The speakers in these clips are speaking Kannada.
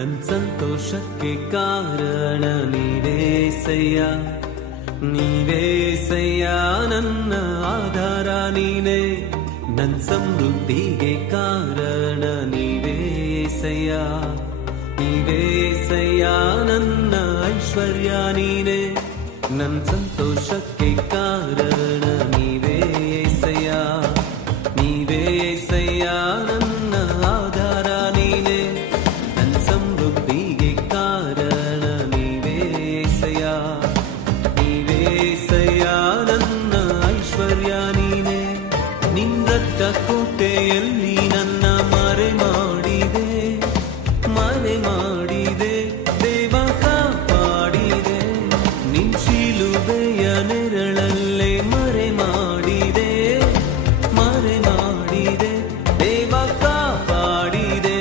ನನ್ ಸಂತೋಷಕ್ಕೆ ಕಾರಣ ನೀವೇಸಯ್ಯ, ನೀವೇಸಯ್ಯ ನನ್ನ ಆಧಾರ ನೀನೇ. ನನ್ ಸಮೃದ್ಧಿಗೆ ಕಾರಣ ನೀವೇಸಯ್ಯ, ನೀವೇಸಯ್ಯ ನನ್ನ ಐಶ್ವರ್ಯ ನೀನೇ. ನನ್ ಸಂತೋಷಕ್ಕೆ ಕಾರಣ ನೀವೇಸಯ್ಯ, ನೀವೇಸಯ್ಯ ನನ್ನ ಆಧಾರ ನೀನೇ. ನನ್ ಸಮೃದ್ಧಿಗೆ ಕಾರಣ ನೀವೇಸಯ್ಯ, ನೀವೇಸಯ್ಯ ನನ್ನ ಐಶ್ವರ್ಯ ನೀನೇ. ನಿನ್ ರಕ್ತ ಕೋಟೆಯಲ್ಲಿ ನನ್ನ ಮರೆ ಮಾಡಿದೆ, ಮರೆ ಮಾಡಿದೆ ದೇವ ಕಾಪಾಡಿದೆ. ನಿನ್ ಶಿಲುಬೆಯ ನೆರಳಲ್ಲೇ ಮರೆ ಮಾಡಿದೆ, ಮರೆ ಮಾಡಿದೆ ದೇವ ಕಾಪಾಡಿದೆ.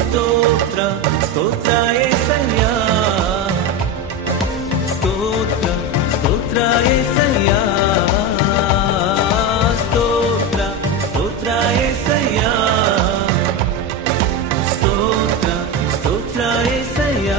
ಸ್ತೋತ್ರ ಸ್ತೋತ್ರ ಏಸಯ್ಯ, ಸ್ತೋತ್ರ ಸ್ತೋತ್ರ ಏಸಯ್ಯ, ಸ್ತೋತ್ರ ಸ್ತೋತ್ರ ಏಸಯ್ಯ, ಸ್ತೋತ್ರ ಸ್ತೋತ್ರ ಏಸಯ್ಯ.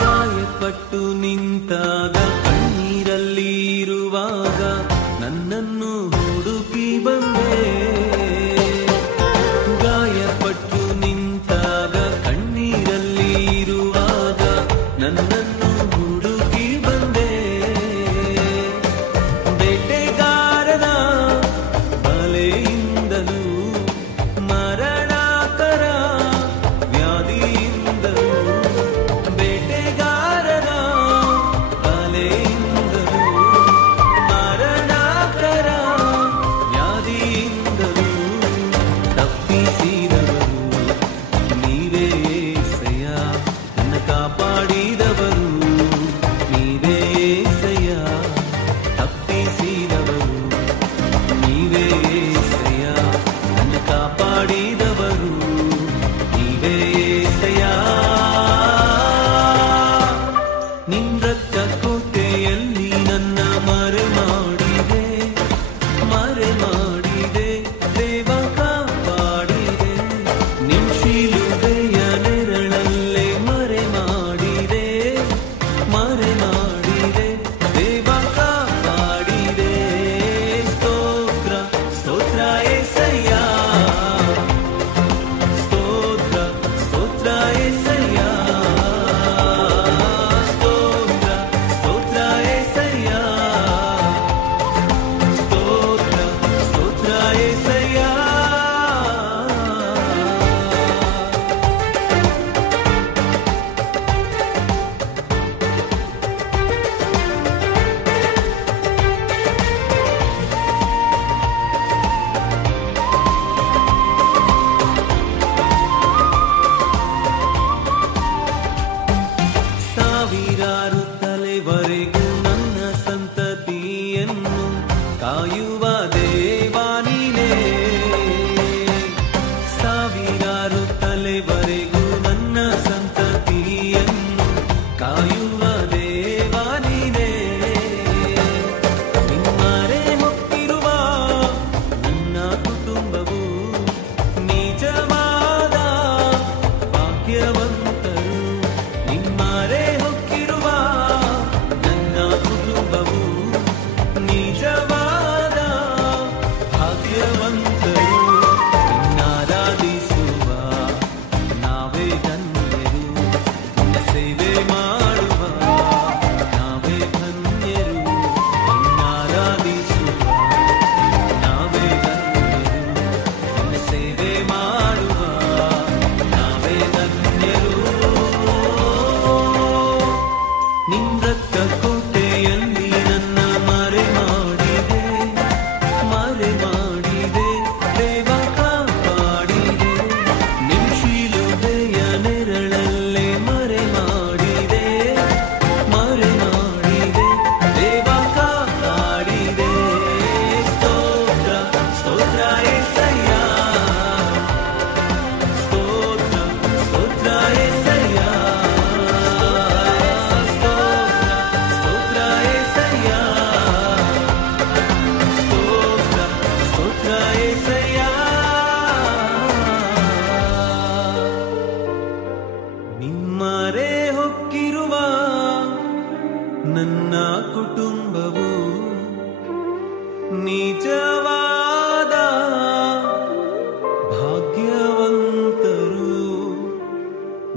ಗಾಯಪಟ್ಟು ನಿಂತಾಗ ಕಣ್ಣೀರಲ್ಲಿ ಇರುವಾಗ ನನ್ನನ್ನು ಹುಡುಕಿ ಬಂದೆ. ಗಾಯಪಟ್ಟು ನಿಂತಾಗ ಕಣ್ಣೀರಲ್ಲಿ ಇರುವಾಗ ನನ್ನನ್ನು ಹುಡುಕಿ ಬಂದೆ. ಬೇಟೆಗಾರನ ಬಲೆಯಿಂದಲೂ ಮರಣಕರ ವ್ಯಾಧಿಯಿಂದಲೂ, ಬೇಟೆಗಾರನ ಬಲೆಯಿಂದಲೂ ಮರಣಕರ ವ್ಯಾಧಿಯಿಂದಲೂ ತಪ್ಪಿಸಿದವರು ನೀವೇ ಏಸಯ್ಯ, ನನ್ನ ಕಾಪಾಡಿದವರು ನೀವೇ ಏಸಯ್ಯ. ತಪ್ಪಿಸಿದವರು ನೀವೇ ಏಸಯ್ಯ, ನನ್ನ ಕಾಪಾಡಿದವರು ನೀವೇ ಏಸಯ್ಯ. ನಿನ್ ರಕ್ತ ಕೋಟೆಯಲ್ಲಿ ನನ್ನ ಮರೆ ಮಾಡಿದೆ, ಮರೆ ಮಾಡಿದೆ ದೇವ ಕಾಪಾಡಿದೆ. ನಿನ್ ಶಿಲುಬೆಯ ನೆರಳಲ್ಲೇ ಮರೆ ಮಾಡಿದೆ, ಮರೆ ಮಾಡಿದೆ ದೇವ ಕಾಪಾಡಿದೆ. ಸ್ತೋತ್ರ ಸ್ತೋತ್ರ ಏಸಯ್ಯ,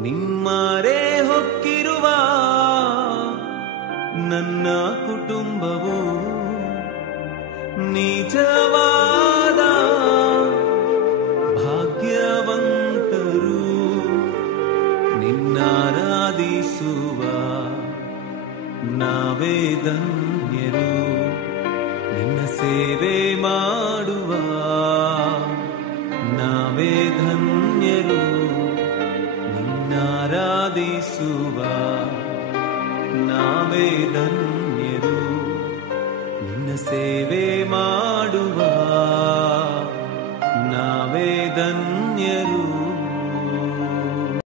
ನಿಮ್ಮರೆ ಹೊಕ್ಕಿರುವ ನನ್ನ ಕುಟುಂಬವು ನಿಜವಾದ ಭಾಗ್ಯವಂತರು. ನಿನ್ನಾರಾಧಿಸುವ ನಾವೇ ಧನ್ಯರು. ನಿನ್ನ ಸೇವೆ ಮಾಡುವ ನಾವೇ ಧನ್ಯರು. ನಿನ್ನಾರಾಧಿಸುವ ನಾವೇ ಧನ್ಯರು. ನಿನ್ನ ಸೇವೆ ಮಾಡುವ ನಾವೇ ಧನ್ಯರು.